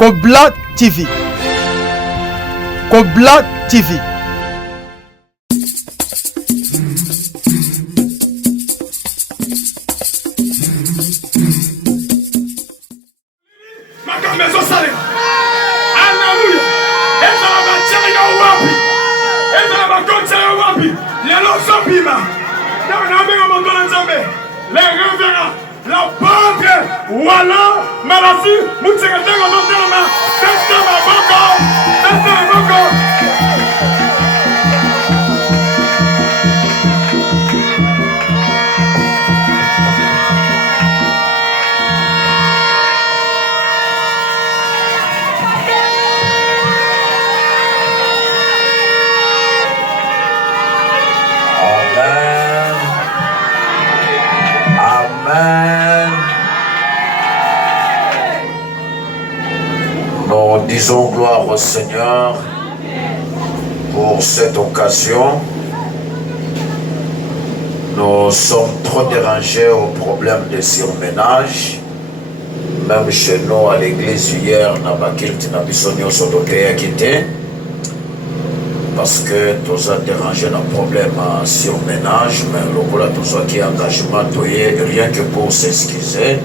Kobla TV. Kobla TV. La banque, voilà, Malassi, Moutsekatego, Notelma, Testama Boko, Testama Boko. Amen. Nous disons gloire au Seigneur pour cette occasion. Nous sommes trop dérangés au problème de surménage. Même chez nous à l'église hier, nous avons quitté parce que nous avons dérangé le problème de surménage, mais le qui engagement, rien que pour s'excuser.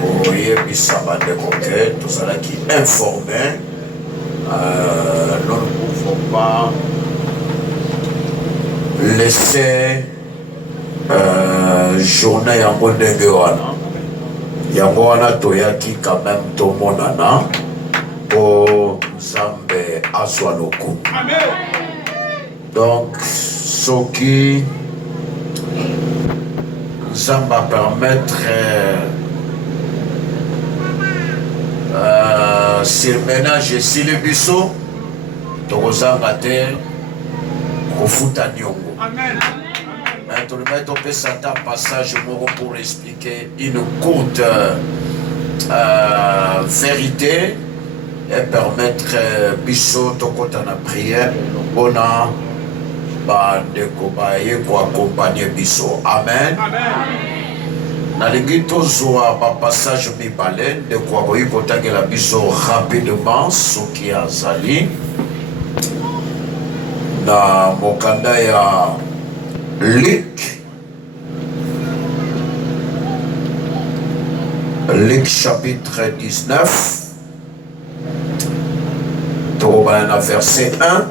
Pour y nous allons qui informer. Nous ne pouvons pas laisser journée en bonne dégueulasse. Yangoana toyaki quand même tout mon ana pour Zambé Aswanoku. Donc ce qui Zamba permettre si le ménage et si le biseau Tozanga te Kofuta Nyongo. Amen. Maintenant, on peut s'attendre un passage pour expliquer une courte vérité et permettre Bissot de prière pour accompagner Bissot. Amen. Nalingi tozoa ba passage mibale de quoi la Bissot rapidement ce qui a zali na mokanda ya Luc chapitre 19, verset 1.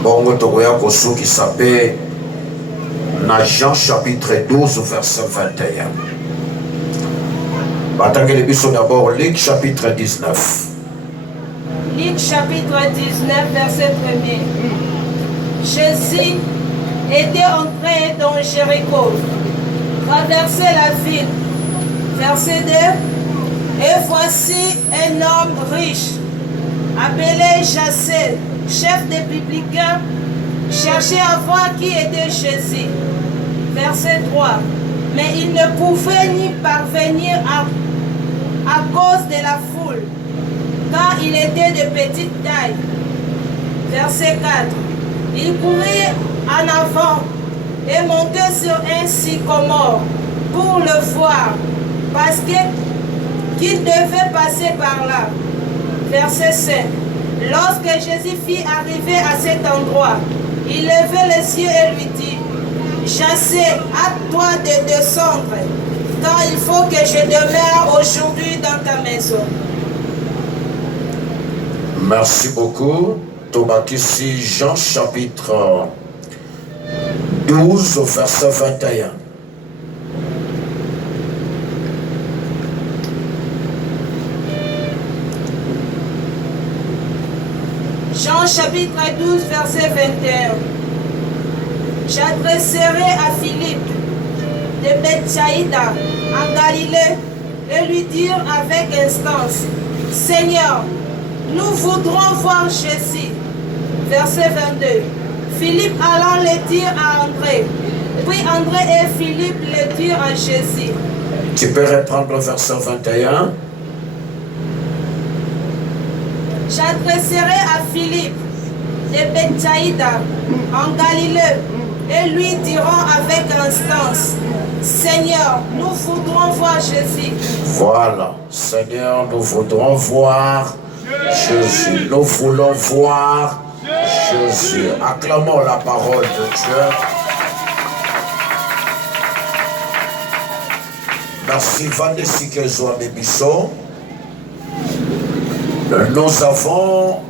Bongo Togoya Kosu qui s'appelle Jean chapitre 12, verset 21. Batangé les bisous d'abord, Luc chapitre 19. Luc chapitre 19, verset 1er. Jésus était entré dans Jéricho, traversait la ville. Verset 2. Et voici un homme riche, appelé Jassé, chef des publicains, cherchait à voir qui était Jésus. Verset 3. Mais il ne pouvait ni parvenir à cause de la foule, car il était de petite taille. Verset 4. Il courait en avant et montait sur un sycomore pour le voir, parce qu'il devait passer par là. Verset 5. Lorsque Jésus fit arriver à cet endroit, il levait les yeux et lui dit, Jassé, hâte-toi de descendre, car il faut que je demeure aujourd'hui dans ta maison. Merci beaucoup. Tobakisi Jean chapitre 12 verset 21. Jean chapitre 12 verset 21. J'adresserai à Philippe de Bethsaïda en Galilée et lui dire avec instance, Seigneur, nous voudrons voir Jésus. Verset 22. Philippe allant le dire à André. Puis André et Philippe le dirent à Jésus. Tu peux reprendre le verset 21. J'adresserai à Philippe de Bethsaïda en Galilée et lui diront avec instance, Seigneur, nous voudrons voir Jésus. Voilà. Seigneur, nous voudrons voir Jésus. Nous voulons voir Jésus. Acclamons la parole de Dieu. Merci, Vandesi Kezoa Bebiso. Nous avons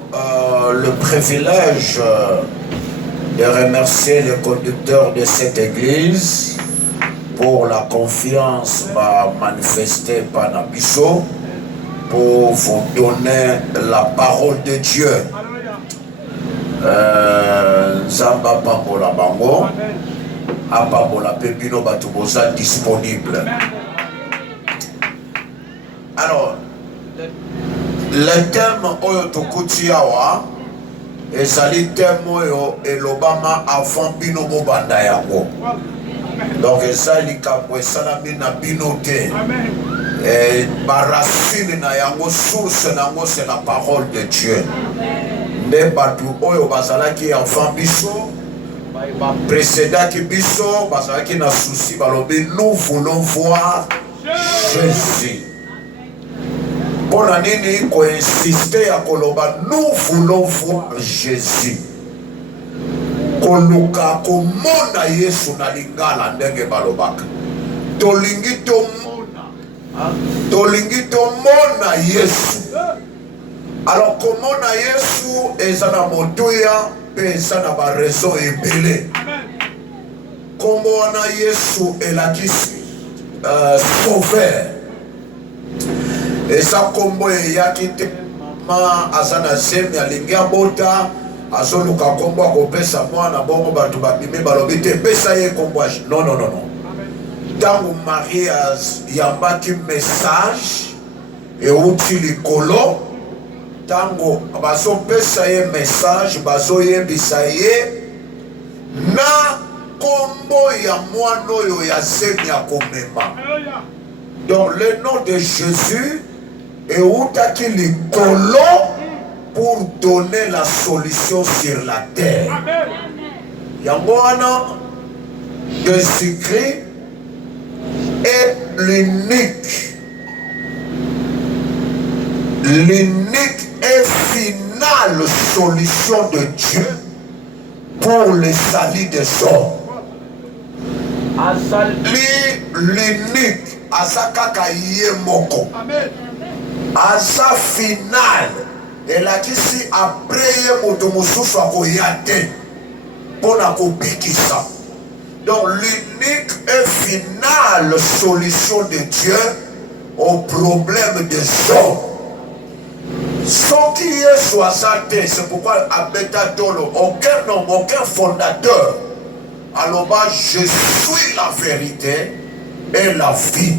le privilège de remercier le conducteur de cette église pour la confiance manifestée par Nabiso pour vous donner la parole de Dieu. Zamba Papola Bango, Apabola Pepino Batubosa disponible. Alors, le thème Oyo Tokutiawa est le thème Oyo et l'Obama avant Bino Bobanda Yango. Donc, ça, il y a binoté. Et Barasine na yango, source nango, c'est la parole de Dieu. Ne batu Oyo Basala qui est enfant biso, précédent qui biso, Basala qui n'a souci, balobi, nous voulons voir Jésus. Pour la nini, qu'on insiste à Koloba, nous voulons voir Jésus. Koluka komona Yesu na lingala ndenge balobaka. Tolingi tomona Yesu. Alors komona Yesu ezana motoya pe ezana ba raison ebele. Komona Yesu elakisi sauveur. Eza kombo eyaki te ma azana zemi alingi abota azoluka kombo akopesa mwana bongo bato babimi balobi te pesa ye kombo non. Tango mariage yambaki message euti likolo tango bazopesa ye message bazoyebisa ye na kombo ya mwana oyo ya zemi akomema. Donc le nom de Jésus est outaki likolo pour donner la solution sur la terre. Yangwana Jésus-Christ est l'unique et finale solution de Dieu pour le salut des hommes. L'unique Azakaka Yemoko. Asa final. Et là qui après Motomousou Akoyate pour la Kobikisa. Donc l'unique et finale solution de Dieu au problème des hommes. Sans qui est soixante, c'est pourquoi à Betatolo, aucun homme, aucun fondateur. Alors je suis la vérité et la vie.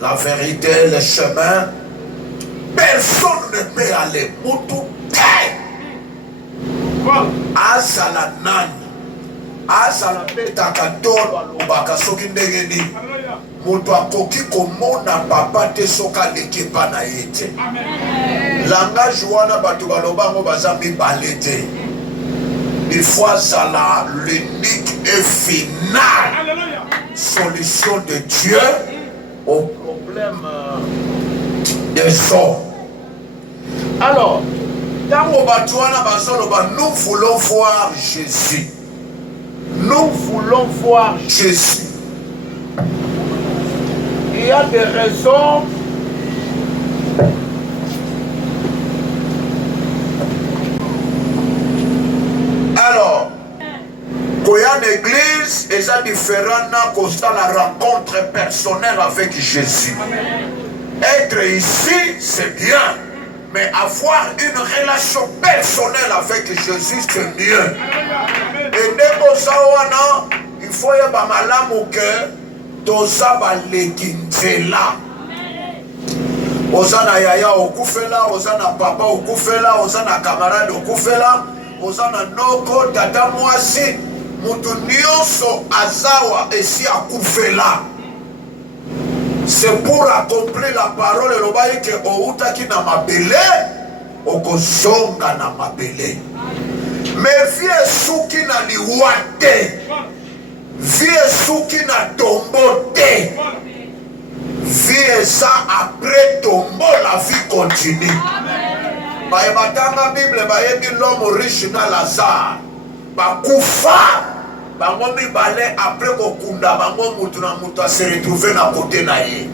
La vérité, le chemin, personne ne peut aller. Moutou Asala nani. Asala betakatolo alobaka soki ndenge nini. Moto akoki komona papa te soka lekepa na ye te. Langage wana bato balobango baza mibale te. Il faut azala l'unique et finale solution de Dieu au problème des hommes. Alors, nous voulons voir Jésus. Nous voulons voir Jésus. Il y a des raisons. Alors, quand il y a une église, il y a différent constat la rencontre personnelle avec Jésus. Être ici, c'est bien. Mais avoir une relation personnelle avec Jésus, c'est mieux. Et il faut y avoir malamu que toza balekinzela. Ozana yaya okufela, ozana papa okufela, ozana camarade okufela, ozana noko tata mwasi, mutu nyonso azawa esi akufela. C'est pour accomplir la parole et l'obaye que outaki na mabele, okozonga na mabele. Mais vie souki na liwate. vie esuki na tombo te. Vie ça après tombo, la vie continue. Bayebatanga Bible bayebi l'homme riche na Lazare. Bakufa bango mibale après kokunda bango mutu na mutu a se retrouver na côté na ye.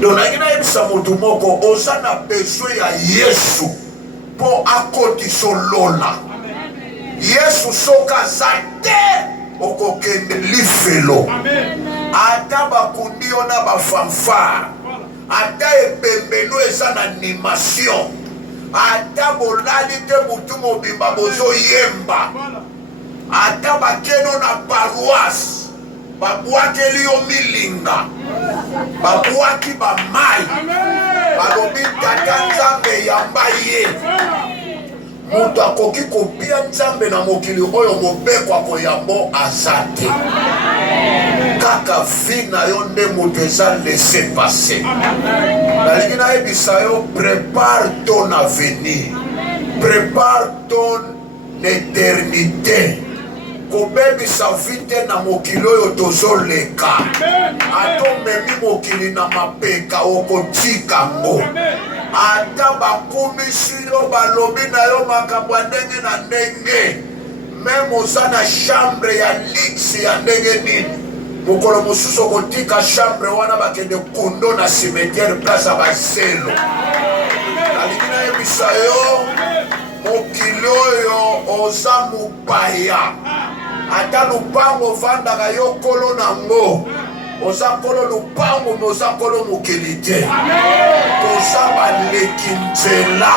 Donc na yebisa mutu moko oza na besoin ya Yesu po akotisa lola. Yesu soka zate okokende lifelo. Ata bakundi yo na bafanfare, ata ebembeno eza na animation, ata bolali te mutu mobimba bozo yemba, ata bakeno na paroisse babwakeli yo milinga, babwaki bamai, balobi tata Nzambe yamba ye. Mutu akoki kopia Nzambe na mokili oyo mobeko akoyambo azate. Kaka fina yo nde mutu eza laisser passer. Nalingi nayebisa yo, prépare ton avenir. Prépare ton éternité. Kobebisa vite na mokili oyo tozoleka. Ato memi mokili na mapeka okotika ngo. Ata bakumisi yo balobi na yo makambo ya ndenge na ndenge. Meme oza na chambre ya luxe ya ndenge nini. Mokolo mosusu okotika chambre wana bakende kundo na cimetière place ya baselo. Nalingi nayebisa yo, mokili oyo oza mopaya. Ata lupango vandaka yo kolo nango. Oza kolo lupango me oza kolo mokili te. Oza baleki nzela.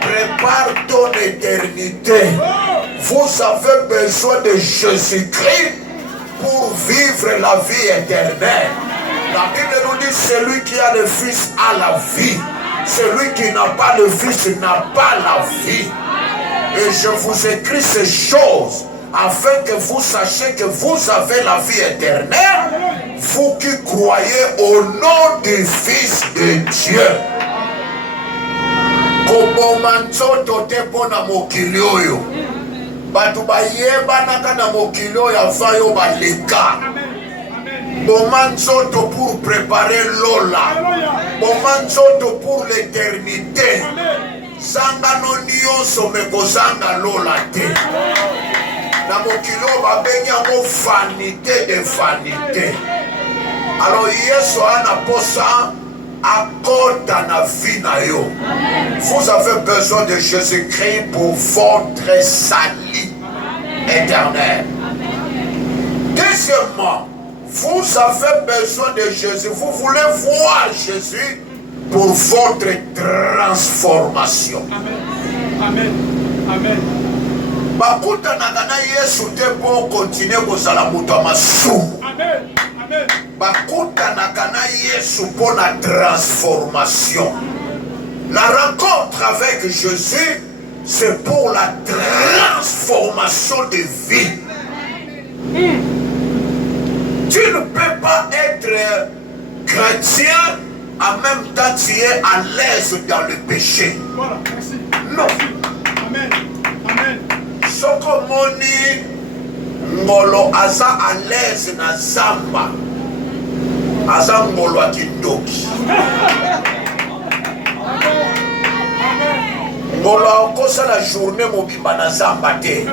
Prépare ton éternité. Vous avez besoin de Jésus-Christ pour vivre la vie éternelle. La Bible nous dit, celui qui a le Fils a la vie. Celui qui n'a pas le Fils n'a pas la vie. Et je vous écris ces choses afin que vous sachiez que vous avez la vie éternelle, vous qui croyez au nom du Fils de Dieu. Kobomanzoto te pona mokili oyo. Batu bayebanaka na mokili oyo avant yo baleka. Bomanzoto pour préparer lola. Bomanzoto pour l'éternité. Sangano nyonso mekozanga lola te. Na mokili oyo babengi yango vanité de vanité. Alors Yesu ana posa akota na vie na yo. Vous avez besoin de Jésus-Christ pour votre salut éternel. Deuxièmement, vous avez besoin de Jésus. Vous voulez voir Jésus pour votre transformation. Amen. Amen. Bakuta nakana Yesu te po continuer kozala mutu ya masumu. Amen. Amen. Bakuta nakana Yesu pour la transformation. La rencontre avec Jésus, c'est pour la transformation de vie. Tu ne peux pas être chrétien en même temps tu es à l'aise dans le péché. Voilà, merci. Non. Amen. Amen. Soko moni ngolo aza à l'aise na zamba. Aza ngolo akindoki. Ngolo akosa la journée mobimba na zamba te.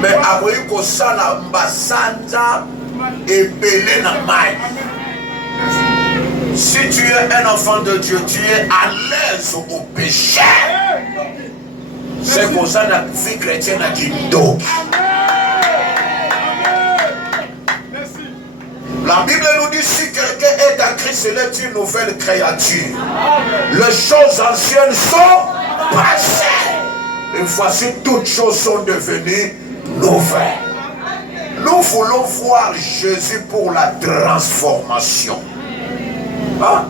Mais akoyi kosala mbasanja ebele na mai. Si tu es un enfant de Dieu, tu es à l'aise au péché. C'est pour ça que la vie chrétienne a dit donc. La Bible nous dit si quelqu'un est en Christ, il est une nouvelle créature. Les choses anciennes sont passées. Et voici toutes choses sont devenues nouvelles. Nous voulons voir Jésus pour la transformation. Hein?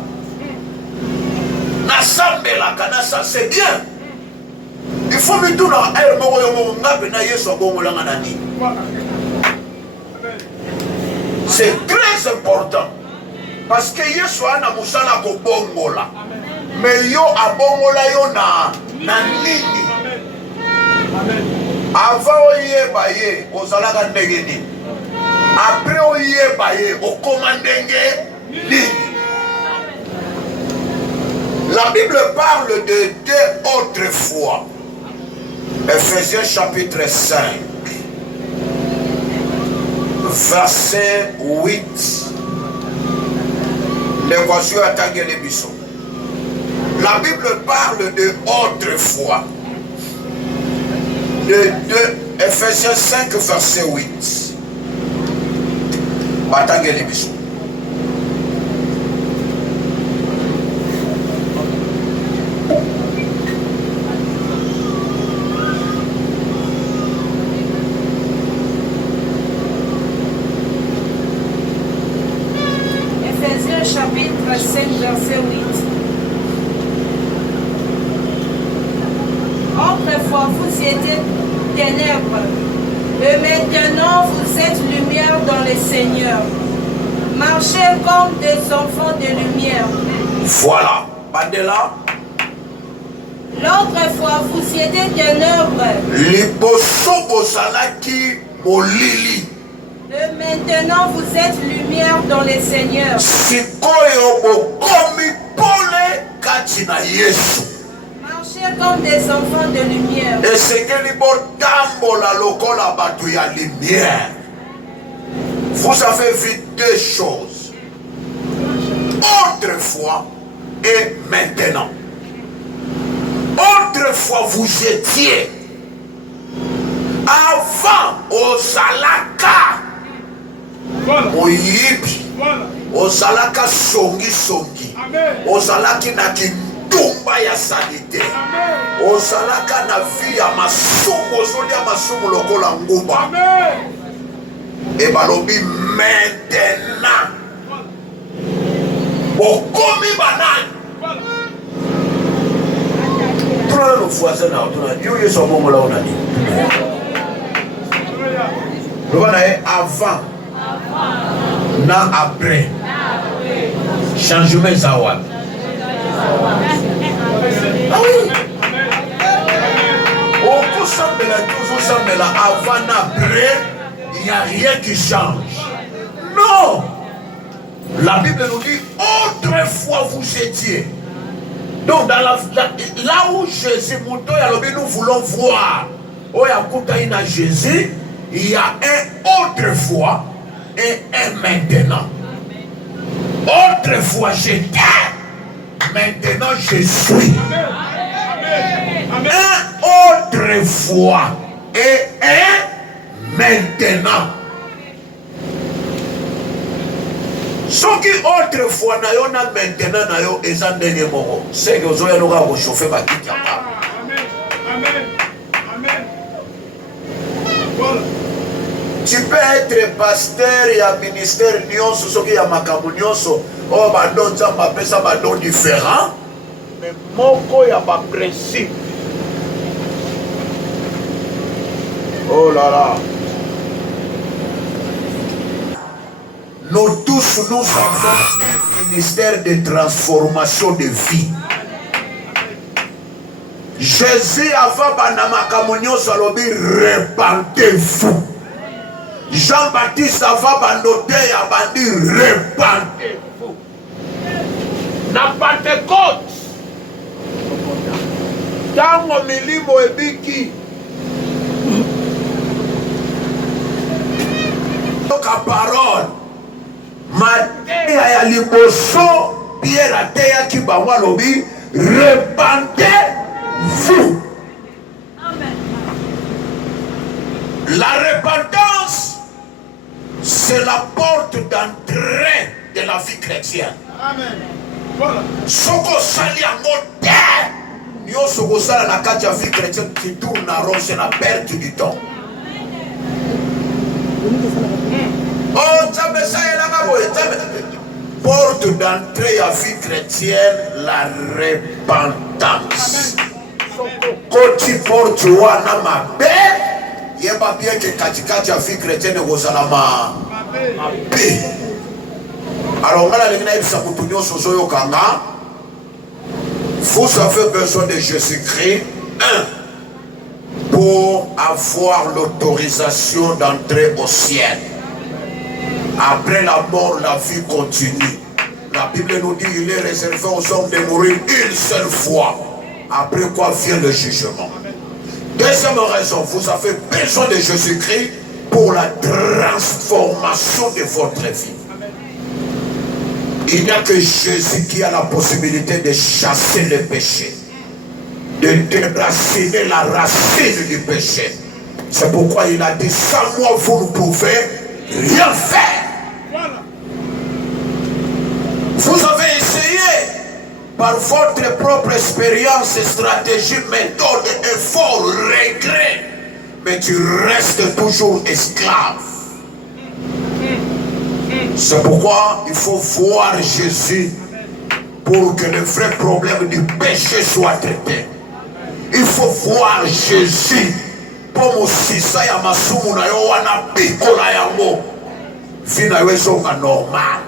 Ça c'est bien. Il faut me dire c'est très important. Parce que Yesu ana musala ko bongola. Mais yo abongola yo na nini. Amen. Avant oyeba ye ozalaka ndenge nini. Après oyeba ye okoma ndenge nini. La Bible parle de deux autres fois. Ephésiens chapitre 5, verset 8. L'équation attaque les bisons. La Bible parle de autrefois. De Ephésiens 5, verset 8. Attaque les bisons. Chapitre 5, verset 8. Autrefois, vous étiez ténèbres, et maintenant vous êtes lumière dans le Seigneur. Marchez comme des enfants de lumière. Voilà. Bandela. L'autre fois, vous étiez ténèbres. Liboso bozalaki molili. Et maintenant vous êtes lumière dans le Seigneur. Sikoyo bokomi pole kati na Yesu. Marchez comme des enfants de lumière. Esengeli botambola lokola batu ya lumière. Vous avez vu deux choses. Autrefois et maintenant. Autrefois vous étiez. Avant ozalaka. Oyibi. Ozalaka songi. Ozalaki na kindumba ya sanité. Ozalaka na vie ya masumu. Ozoli ya masumu lokola nguba. Et balobi maintenant. Okomi banani. Tuna no voisin na tuna. Dieu yeso bongo la onani. Avant. Na après. Changement zawad. Ah oui. On semble là avant na après, il n'y a rien qui change. Non. La Bible nous dit autrefois vous étiez. Donc dans là où Jésus monte, nous voulons voir. Oh il y a Jésus, il y a un autrefois et un maintenant. Autrefois j'étais, maintenant je suis. Un autrefois et un maintenant. Ce qui autrefois na yo na maintenant na yo ezandenge moko. C'est que vous avez nous chauffer ma kiti ya pa. Amen. Amen. Voilà. Tu peux être pasteur et un ministère nyonso soki ya makambo nyonso o ba don nzamba pesa ba don différent mais moko ya ba principe. Oh là là. Nous tous nous avons un ministère de transformation de vie. Jésus avant banamaka nyonso alobi repentez-vous. Jean-Baptiste avant banote ya bandi repentez-vous. Na Pentecôte. Tango milimo ebiki. La parole. Mateya ya liboso Pierre ateya ki bango alobi repentez-vous. Amen. La repentance, c'est la porte d'entrée de la vie chrétienne. Amen. Voilà. Soko sali yango te. Nyo soko sala na kati ya vie chrétienne qui tourne en rond, c'est la perte du temps. Oh, tchabe ça est là-bas. Porte d'entrée à vie chrétienne, la repentance. Koti porte wana mabe. Yeba bien que katikati ya vie chrétienne kozalama mabe. Alors on a la ligne de kutunyo sozo kanga. Vous avez besoin de Jésus-Christ. Un, pour avoir l'autorisation d'entrer au ciel. Après la mort, la vie continue. La Bible nous dit qu'il est réservé aux hommes de mourir une seule fois. Après quoi vient le jugement. Deuxième raison, vous avez besoin de Jésus-Christ pour la transformation de votre vie. Il n'y a que Jésus qui a la possibilité de chasser le péché, de déraciner la racine du péché. C'est pourquoi il a dit, sans moi vous ne pouvez rien faire. Voilà. Vous avez essayé par votre propre expérience, stratégie, méthode, effort, regret, mais tu restes toujours esclave. C'est pourquoi il faut voir Jésus pour que le vrai problème du péché soit traité. Il faut voir Jésus pour musisa ya masumu na yo wana pikola yango vina yo ezonga normal.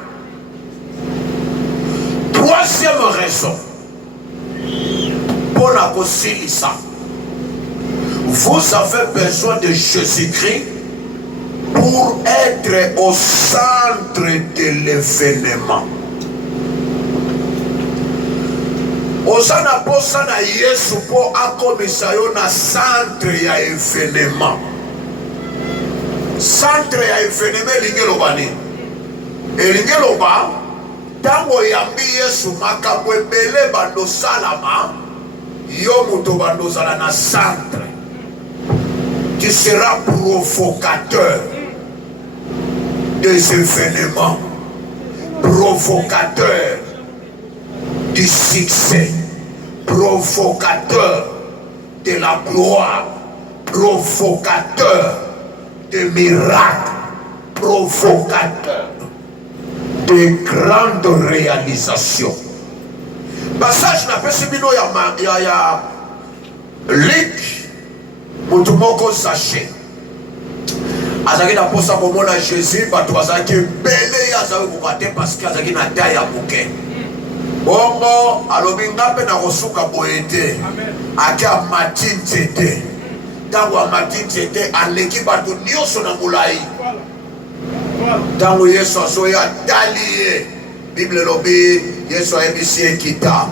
Troisième raison pour la kosilisa, vous avez besoin de Jésus-Christ pour être au centre de l'événement. Osana posa na Yesu po akomisa yo na centre ya événement. Centre ya événement lingelo bani. Elingelo ba tango yambi Yesu makambo ebele bando salama yo muto bando sala na centre. Tu seras provocateur des événements, provocateur du succès, provocateur de la gloire, provocateur de miracles, provocateur de grandes réalisations. Passage na pesibino ya Luc, mutumoko sachet. Azaki na posa komona Jésus, bato azaki belé ya zawe kokate parce que azaki na taille ya muke. Bongo alobi ngape na kosuka boete. Aki amati nzete. Tango amati nzete aleki bato nyonso na mulai. Tango Yesu azoya daliye. Bible lobi Yesu ayebisi ekita.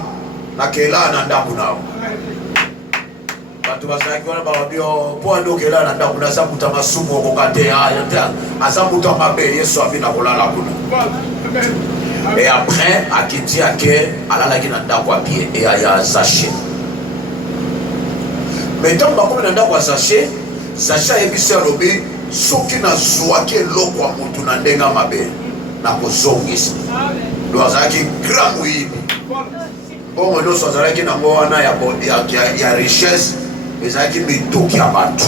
Nakela na ndaku nao. Batu bazaki wana babio po andokela na ndaku na sabuta masumu okokate aya. Asabuta mabe Yesu abina kolala kuna. Et après, à Kiti Ake, à la lagina d'Akwa pied et à Zaché. Mais tant que nous avons Zaché, Zaché a ébissé à l'obé, ce qui n'a soaké l'eau à Moutounandenga Mabé, n'a pas zongis. Nous avons grand oui. Bon, nous sommes allés dans Moana, il y a richesse, mais il y a tout qui a battu.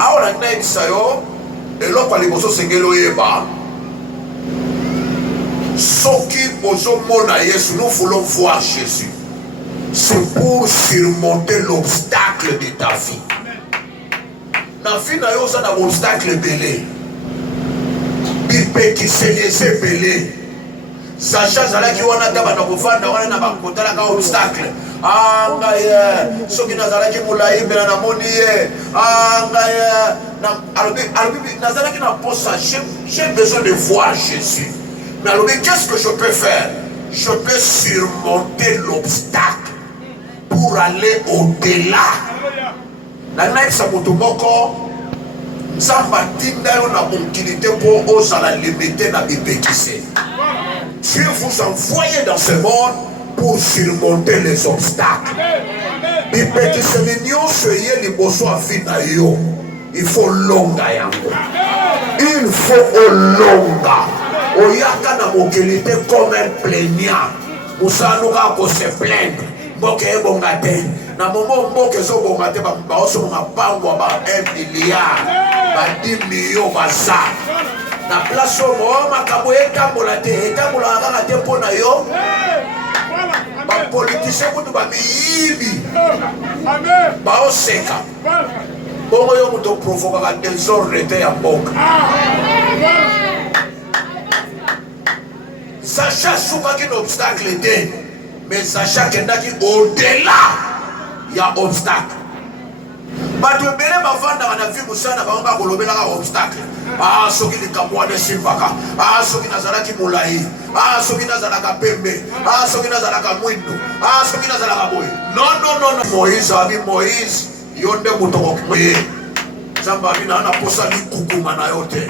Alors, on a dit ça, et l'eau pour les bossos, c'est que l'eau est bas. Ce qui mona Yesu, nous voulons voir Jésus. C'est pour surmonter l'obstacle de ta vie. Na vie na yo ça na obstacle belé. Bipe qui se laisse belé. Sacha zala ki wana taba na kufanda wana na bakotala ka obstacle. Anga ye, so ki nazala ki mulai bela na moni ye. Anga ye, na albi nazala ki na posa, j'ai besoin de voir Jésus. Mais alors, qu'est-ce que je peux faire? Je peux surmonter l'obstacle pour aller au-delà. La naïf sa motomoko, Samba tinda yo na mobilité pour oser la limiter na bibekise. Dieu vous envoyez dans ce monde pour surmonter les obstacles. Bibekise l'union soyez les besoins fina yo. Il faut longa yango. Il faut longa. Oyaka na mobilité comme un plaignant. Musanuka ko se plaindre. Mboke ebongate. Na momo mboke zo bongate ba oso ma pango ba 1 milliard. Ba 10 millions baza. Na place o mo makabo etambola te, etambola kaka te pona yo. Ba politicien kutu ba miyibi. Amen. Ba oseka. Bongo yo muto provoka ka désordre te ya mboka. Sacha souka qui obstacle était, mais Sacha qui au-delà, il y a obstacle. bato ebele bavandaka na vie mosala bango bakolobelaka obstacle. Ah, soki likambo wana esimbaka. Ah, soki nazalaki molai. Ah, soki nazalaka pembe. Ah, soki nazalaka mwindu. Ah, soki nazalaka boye. Non, non, non, non. Moïse abi Moïse yonde mutoko kwe. Nzambe abi na posa likukuma na yote.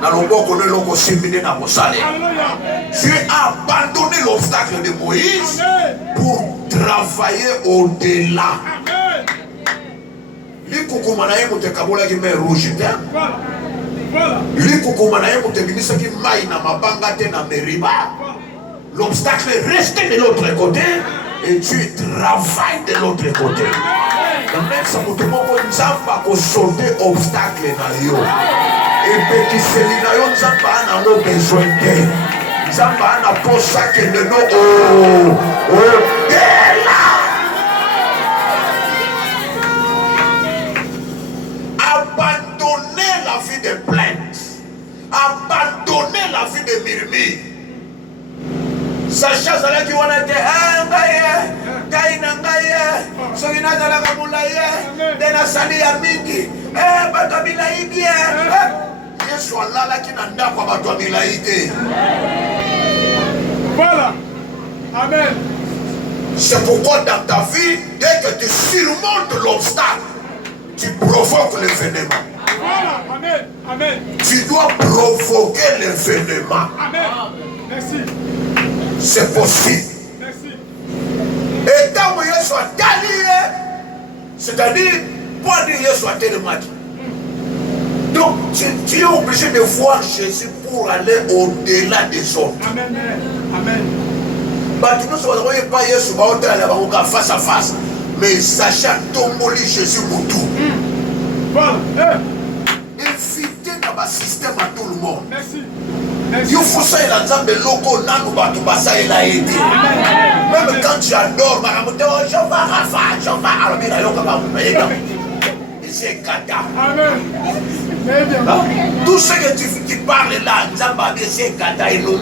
Na loboko ne loko simbine na mosale. Dieu a abandonné l'obstacle de Moïse pour travailler au-delà. Likukuma na ye mutekabola ki mer rouge te. Likukuma na ye mutebimisa ki mai na mabanga te na meriba. L'obstacle restait de l'autre côté et Dieu travaille de l'autre côté. Même si vous avez sauter obstacle na yo. Et petit selina yo nzamba na mo besoin de. Nzamba na posa que de no abandonner la vie de plainte. Abandonner la vie de murmure. Sacha zalaki wana te ngaye kaina ngaye soki nazalaka molaye nde nasali ya mingi bato ya milai bien Yesu alalaki na ndako ya bato ya milai te. Voilà. Amen. C'est pourquoi dans ta vie, dès que tu surmontes l'obstacle, tu provoques l'événement. Voilà. Amen. Amen. Tu dois provoquer l'événement. Amen. Merci. C'est possible. Merci. Et tant que Yesu a talié, c'est-à-dire, pour dire Yesu a tellement dit. Donc, tu es obligé de voir Jésus pour aller au-delà des autres. Amen. Amen. Bah, tu ne sais pas Yesu va face à face. Mais Sacha tomboli Jésus Moutou. Voilà. Éviter dans le système à tout le monde. Merci. Il faut ça, il a des locaux, il a aidé. Même quand tu adores, je vais Rafa, je vais Arabie, c'est Kata. Amen. Tout ce que tu parles là, c'est Kata, et nous,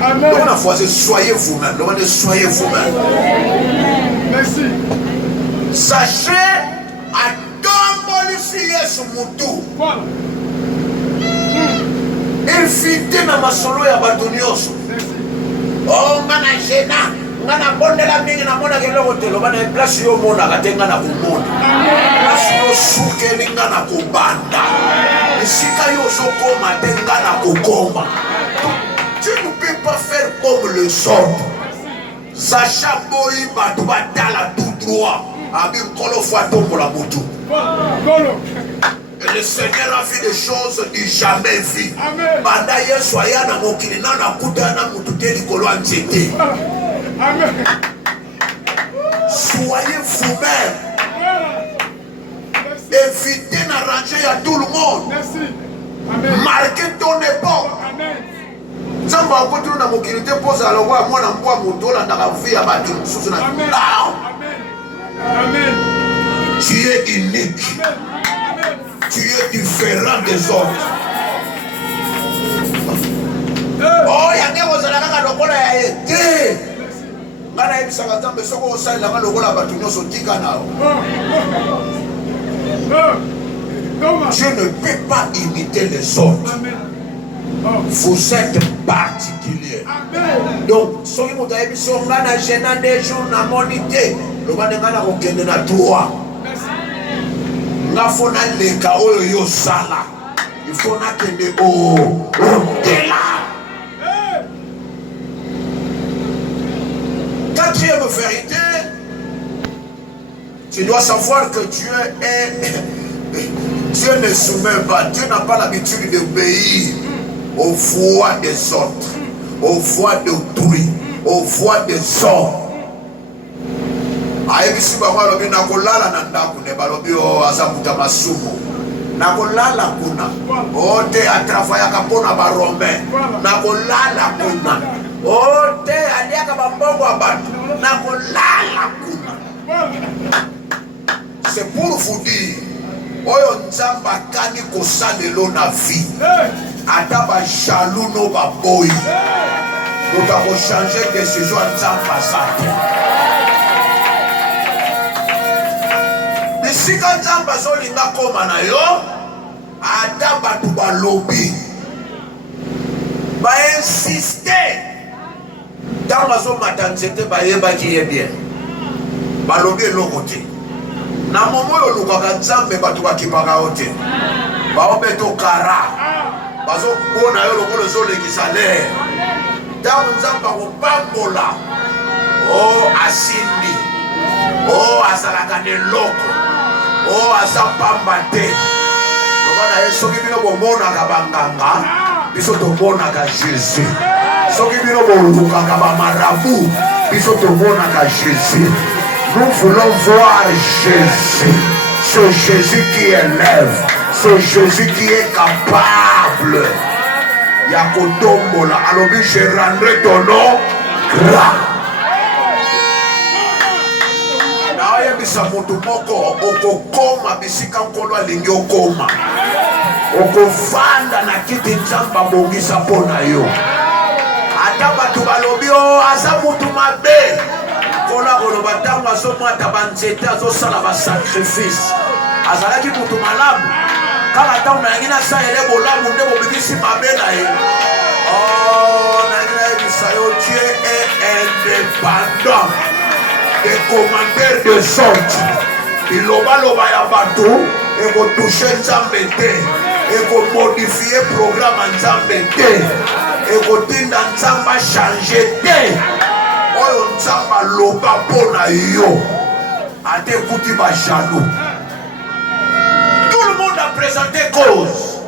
Amen. soyez vous-même. Soyez vous-même. Merci. Sachez à Yesu Moutou. Voilà. Évitez na masolo ya bato nyonso. Oh, ngana jena, ngana bondela mingi na mona keloko telo bana place yo mona katenga na kumona. Place yo sukeli ngana kubanda. Esika yo sokoma tenga na kukoma. Tu ne peux pas faire comme le sort. Sacha boyi bato batala tout droit. Abi kolo fois tombo la moto. Et le Seigneur a fait des choses du jamais vues. Banda Yesu aya na mokili na nakuta na mutute likolo anzete. Amen. Soyez vous-même. Évitez d'arranger à tout le monde. Merci. Amen. Marquez ton époque. Amen. Zamba okotu na mokili te poza lowa mwana mbwa mutola na vie ya bato susu na. Amen. Amen. Tu es unique. Amen. Tu es différent des autres. Oh, yange kozala kaka lokola ya ete. Ngana yebisaka Nzambe soko osalelanga lokola bato nyonso tika nao. Je ne peux pas imiter les autres. Amen. Vous êtes particulier. Amen. Donc, soki moto ayebiso ngana gênant des jours na monité. Loba ngana kokende na droit. Ngafona leka oyo yo sala. Il faut na kende o là. Quatrième vérité, tu dois savoir que Dieu ne soumet pas. Dieu n'a pas l'habitude d'obéir aux voix des autres, aux voix d'autrui, aux voix des hommes. Ayebisi bango alobi nakolala na ndako ne balobi o azamuta masumu nakolala kuna o te atravaillaka mpona baromain nakolala kuna o te aliaka bambongo ya bato nakolala kuna. C'est pour vous dire oyo Nzambe akani kosalelo na vie ata bajaloux no baboyi moto akochange décision ya Nzambe aza te. bisika nzambe azolinga koma na yo ata bato balobi bainsiste ntango azomata nzete bayebaki ye bien balobi eloko te na momo oyo olukaka nzambe bato bakipaka yo te baobeto kara bazobona yo lokolo ezolekisa ler ntango nzambe akopambola o asimbi o azalaka na eloko o aza pamba te loba na ye soki bino bomonaka banganga biso tomonaka Jésus soki bino bolukaka bamarabu biso tomonaka Jésus. Nous voulons voir Jésus, ce Jésus qui élève, ce Jésus qui est capable. Yakotombola, alors je rendrai ton nom grand. Bisa mutu moko okokoma bisika nkolo alingi okoma okofanda na kiti nzamba bongisa pona yo ata bato balobi o aza mutu mabe kola koloba ntango azomata banzete azosala basacrifice azalaki mutu malamu kaka ntango nayangi nasalele bolamu nde bobimisi mabe na ye nayangi nayebisa yo Dieu est indépendant des commandeurs de sorte iloba ya bato ekotouche nzambe te ekomodifie programme nzambe te ekotinda nzambe achange te oyo nzambe aloba mpona yo ate ekuti bajaloux. Tout le monde a présenté cause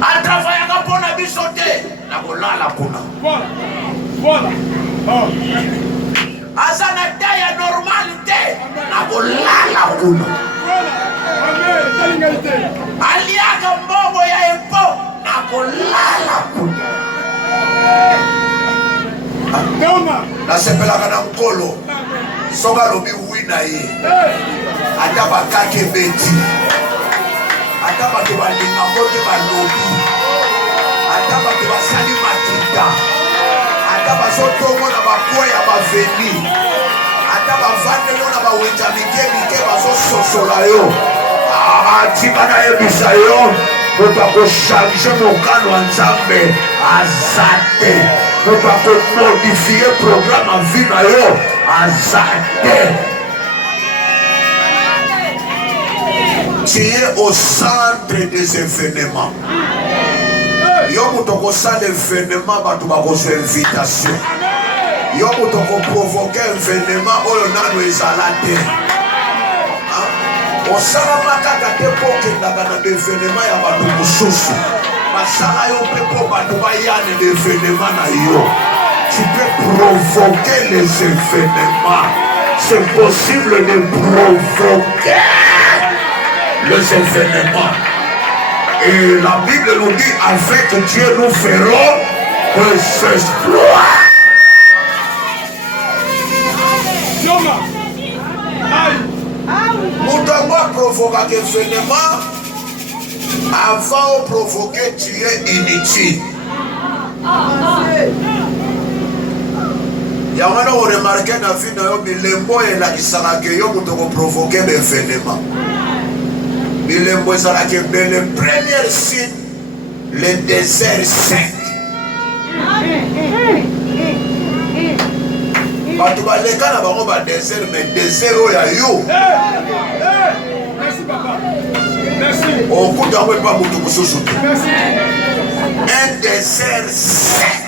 atravaillaka mpona biso te na kolala kuna asa na taya normal te na kolala kuna aliaka mbongo ya empo na kolala kuna nasepelaka na nkolo soki alobi wi na ye ata bakaki ebeti ata bato balinga mbote balobi ata bato basali makita ata bazotongo na bakwa ya baveni ata bavandelo na bawenza mike bazososola yo atima nayebisa yo moto akochange mokano ya nzambe aza te moto akomodifie programme ya vi na yo aza te. Tu es au centre des événements. Yo moto kosala événement bato bakozwa invitation. Yo moto koprovoke événement oyo nano ezala te. Osala kaka te po okendaka na événement ya bato mosusu. Basala yo mpe po bato bayane na événement na yo. Tu peux provoquer les événements. C'est possible de provoquer les événements. Et la Bible nous dit, avec Dieu nous ferons des exploits. Moutango a provoqué un événement avant de provoquer Dieu inutile. Il y a un moment où on remarque dans la vie de l'embo et la kisarake yo moutango provoqué un événement. Le premier signe, le désert sec. Bato baleka na bango ba désert mais désert oya yo. Merci papa. Merci. Okuta ngwe pa mutu mususu. Un désert sec.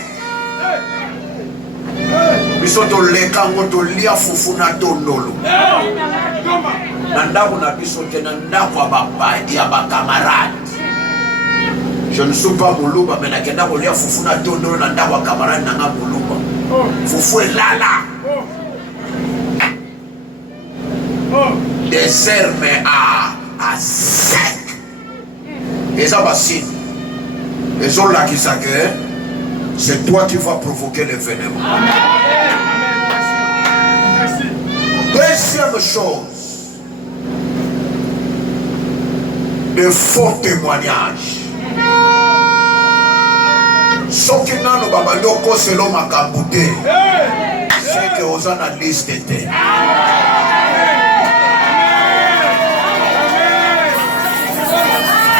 Biso to leka ngo to lia fufu na tondolo. Nandaku na biso te nandaku ya bakamarade. Je ne suis pas Moulouba, mais nakenda kolia fufu na tondolo nandaku ya kamarade nanga Moulouba. Fufu elala. Désert mais à sec. Et ça va si. Les gens là qui savent, c'est toi qui vas provoquer l'événement. Deuxième chose, de faux témoignages. Ce qui n'a pas babandoko selon ma kabouté, c'est que aux en a liste.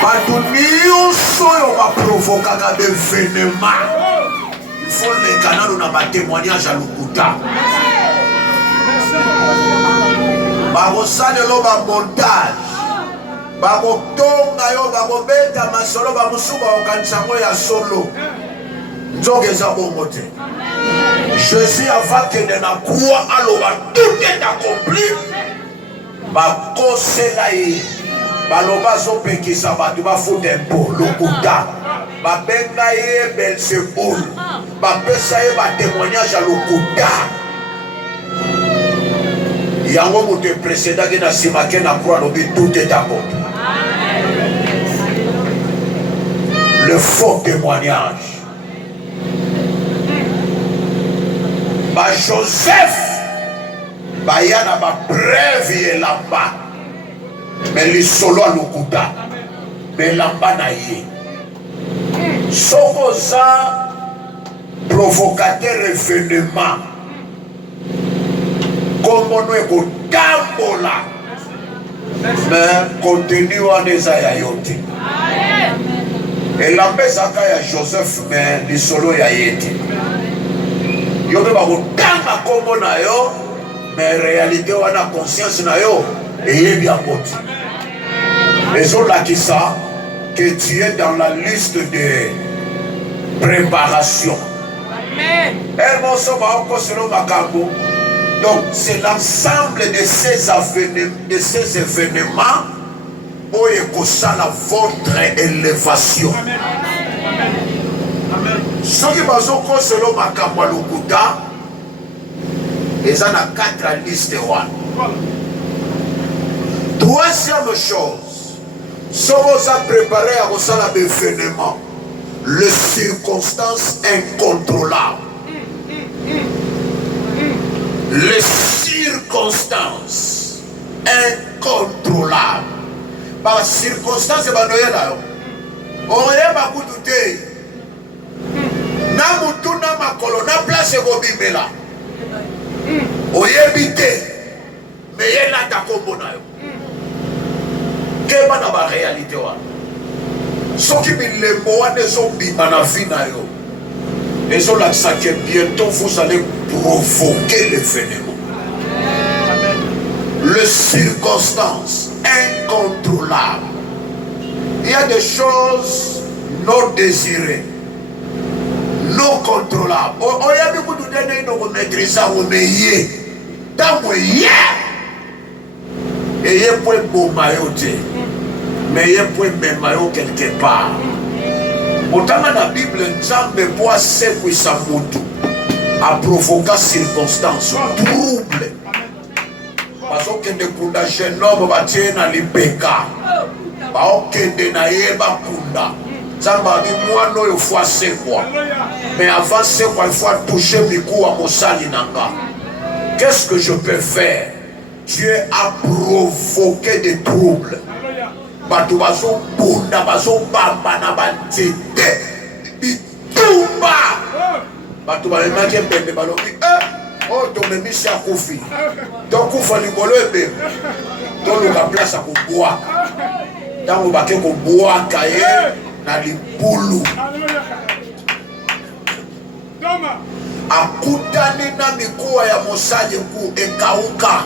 bato nyonso oyo baprovokaka bevenema il faut leka nano na batémoignage ya lokuta bakosalelo bamontage bakotonga yo bakobeta masolo bamosusu bakokanisa yango ya solo nzoka eza bongo te. Jésus avakende na croix aloba tout est accompli bakosela ye baloba azopekisa bato bafuta empo lokuta babenga ye Belzebul bapesa ye batémoignage ya lokuta yango moto epresedaki na nsima ke na croix alobi tout est accompli. Le faux témoignage. Ba Joseph baya na ba preuve elamba mais lisolo lokuta belamba na ye soko za provocateur événement komono ekotambola mais contenu wana eza ya yo te elamba ezaka ya Joseph mais lisolo ya ye te yo mpe bakotanga kombo na yo mais réalité wana conscience na yo eyebi yango te ezolakisa que tu es dans la liste de préparation. Elmoso baokoselo makambo. Donc c'est l'ensemble de ces événements oyo ekosala votre élévation. Soki bazokoselo makambo ya lokuta eza na 4 liste wana. Troisième chose, soki a préparé à kosala l'événement, les circonstances incontrôlables. Les circonstances incontrôlables. Par circonstances, on est pas douter. Na mutu na makolo na place go bimela. Oyebite. Mais yé na ta kombo na yo. Keba na ba réalité wa. Soki bilembo wana ezobima na vie na yo. Ezolakisa que bientôt vous allez provoquer l'événement. Les circonstances incontrôlables. Il y a des choses non désirées, non contrôlables. Il y a beaucoup de gens qui ne maîtrisent pas. Et il y a point beau maillot, mais il y a point même maillot quelque part. Autant dans la Bible, Nzambe boit seku sa mutu a provoqué circonstances troubles. Parce que de kunda jeune homme batie na libeka. Ba okende na yeba kunda. Nzamba bi mwana oyo fois sekwa. Mais avant sekwa il faut toucher mikou a mosali nanga. Qu'est-ce que je peux faire? Dieu a provoqué des troubles. Bato bazo bunda bazo bamba na banzete bitumba bato balemaki mpembe balobi oyo tomemisi akufi tokufa likolo ebe toluka place ya kobwaka ntango bake kobwaka ye na libulu akutani na mikuwa ya mosali ku ekauka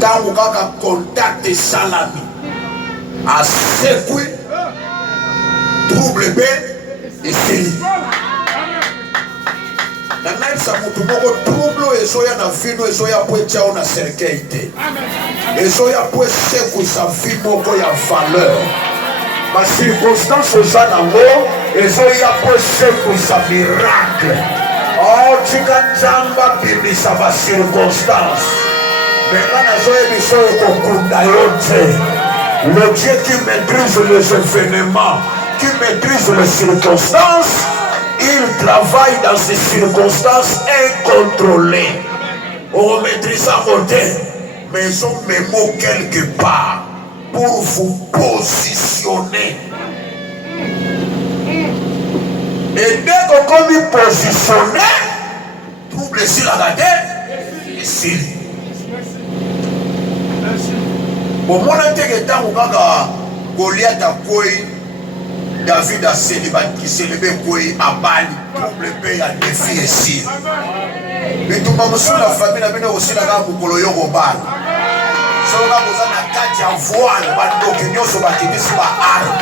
tango kaka contact salami asekwi trouble be esili na naisa mutu moko trouble ezoya na vino ezoya po etiao na cercueil te ezoya po esekwisa vi moko ya valeur bacirconstance eza nango ezoya po esekwisa miracle tika nzambe abimisa bacirconstance. Maintenant, le Dieu qui maîtrise les événements, qui maîtrise les circonstances, il travaille dans ces circonstances incontrôlées. On maîtrise à côté, mais ils ont mes mots quelque part pour vous positionner. Et dès qu'on vous positionner, trouble ici la tête, ici. Bon, moi, je Goliath a koi, David a célébré koi à Bali, trouble paye à défi ici. Mais tout le monde sur la famille a aussi la gamme pour le yoga Bali. Soka vous en a quatre à voile, donc sur la tennis par arme.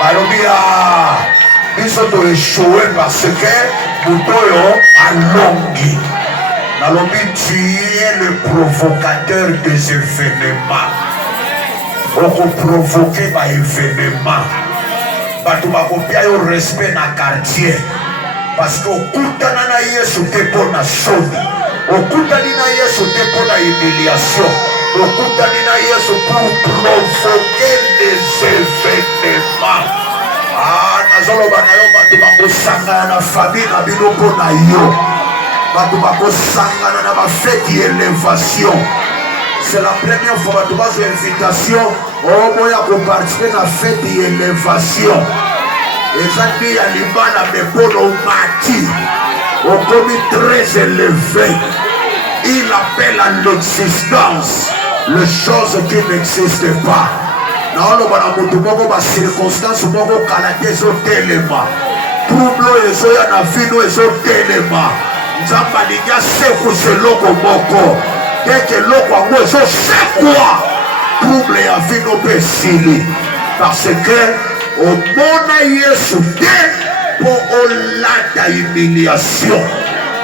Balobia, ils sont échoués parce que Boutoyo a longi. Nalobi, tu es le provocateur des événements. On peut provoquer par événement. Batu bakopia yo respect na quartier. Parce que okutana na Yesu te pona soni. Okutani na Yesu te pona humiliation. Okutani na Yesu pour provoquer les événements. Ah, nazoloba na yo batu bakosangana na famille na bino pona yo. Batu bakosangana na ba fête d'élévation. C'est la première fois que tu vas une invitation au moyen de participer à la fête d'élévation. Et ça dit à l'Iban à mes bonnes au mati. Au commis très élevé. Il appelle à l'existence les choses qui n'existent pas. Non, le bon ma circonstance, mon canadien, au téléma. Trouble et soya na vino et au téléma. Nzambaliga c'est pour ce logo moko. Dès que l'eau a moi, je sais quoi. Trouble et vie nos péchés. Parce que au monde Yesu pour la humiliation.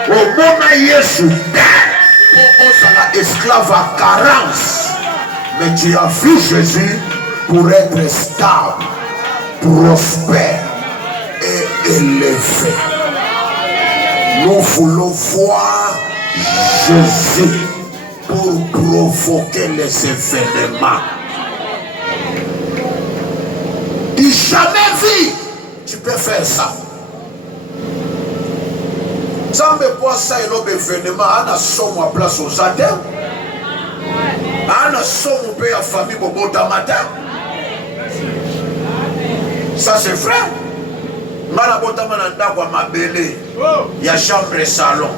Au monde Yesu pour la esclave à carence. Mais tu as vu Jésus pour être stable, prospère et élevé. Nous voulons voir Jésus pour provoquer les événements. Tu jamais vu, tu peux faire ça. Ça me voit ça et l'autre événement, on a somme à place aux adhérents. On a somme au pays à famille au bon matin. Ça c'est vrai. Mala botama na ndako ya mabele ya chambre salon.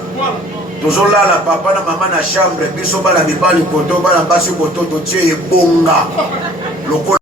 Toujours là la papa na maman na chambre biso bala mibali koto bala basi koto to tie ebonga.